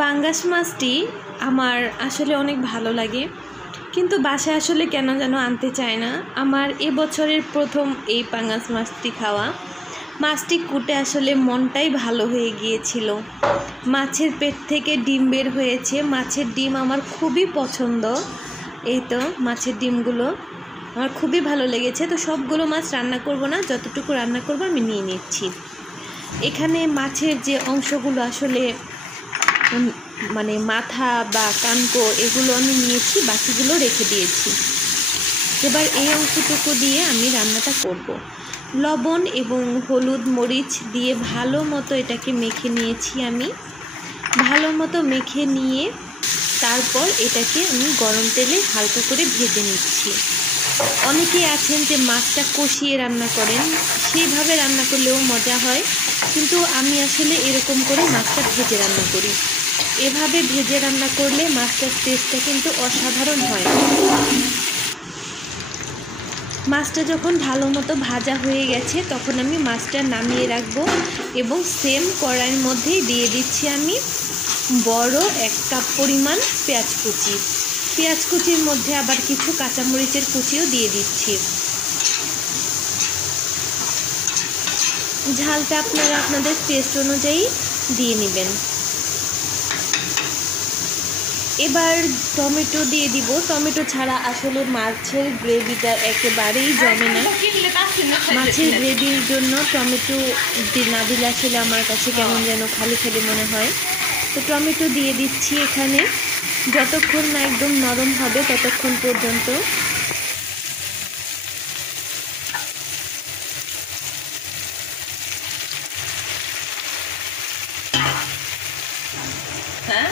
পাঙ্গাস মাছটি আমার আসলে অনেক ভালো লাগে, কিন্তু বাসায় আসলে কেন যেন আনতে চায় না। আমার এবছরের প্রথম এই পাঙ্গাস মাছটি খাওয়া। মাছটি কুটে আসলে মনটাই ভালো হয়ে গিয়েছিল। মাছের পেট থেকে ডিম বের হয়েছে। মাছের ডিম আমার খুবই পছন্দ। এই তো মাছের ডিমগুলো আমার খুবই ভালো লেগেছে। তো সবগুলো মাছ রান্না করব না, যতটুকু রান্না করব আমি নিয়ে নিচ্ছি। এখানে মাছের যে অংশগুলো আসলে মানে মাথা বা কানকো এগুলো আমি নিয়েছি, বাকিগুলো রেখে দিয়েছি। এবার এই অংশটুকু দিয়ে আমি রান্নাটা করব। লবণ এবং হলুদ মরিচ দিয়ে ভালো মতো এটাকে মেখে নিয়েছি। আমি ভালো মতো মেখে নিয়ে তারপর এটাকে আমি গরম তেলে হালকা করে ভেজে নিচ্ছি। অনেকেই আছেন যে মাছটা কষিয়ে রান্না করেন, সেইভাবে রান্না করলেও মজা হয়, কিন্তু আমি আসলে এরকম করে মাছটা ভেজে রান্না করি। এভাবে ভেজে রান্না করলে মাছটার টেস্টটা কিন্তু অসাধারণ হয়। মাছটা যখন ভালো মতো ভাজা হয়ে গেছে তখন আমি মাছটা নামিয়ে রাখবো এবং সেম কড়াইয়ের মধ্যেই দিয়ে দিচ্ছি আমি বড় 1 কাপ পরিমাণ পেঁয়াজ কুচি। পেঁয়াজ কুচির মধ্যে আবার কিছু কাঁচামরিচের কুচিও দিয়ে দিচ্ছি। ঝালটা আপনারা আপনাদের টেস্ট অনুযায়ী দিয়ে নেবেন। এবার টমেটো দিয়ে দিব। টমেটো ছাড়া আসলে মাছের গ্রেভিটা একেবারেই জমে না। মাছের গ্রেভির জন্য টমেটো না দিলে আসলে আমার কাছে কেমন যেন খালি খালি মনে হয়। তো টমেটো দিয়ে দিচ্ছি এখানে। যতক্ষণ না একদম নরম হবে ততক্ষণ পর্যন্ত। হ্যাঁ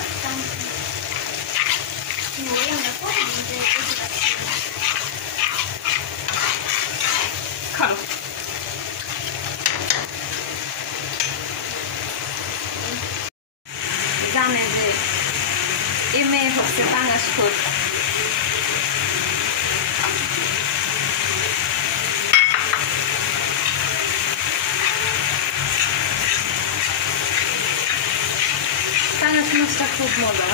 খাও। জানে যে এ মেয়ে হচ্ছে পাঙ্গাস খোর। পাঙ্গাস মাছটা খুব মজা।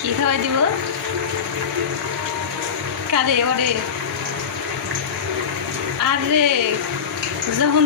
কি খাওয়াই দিব? কারে ওরে? আরে যখন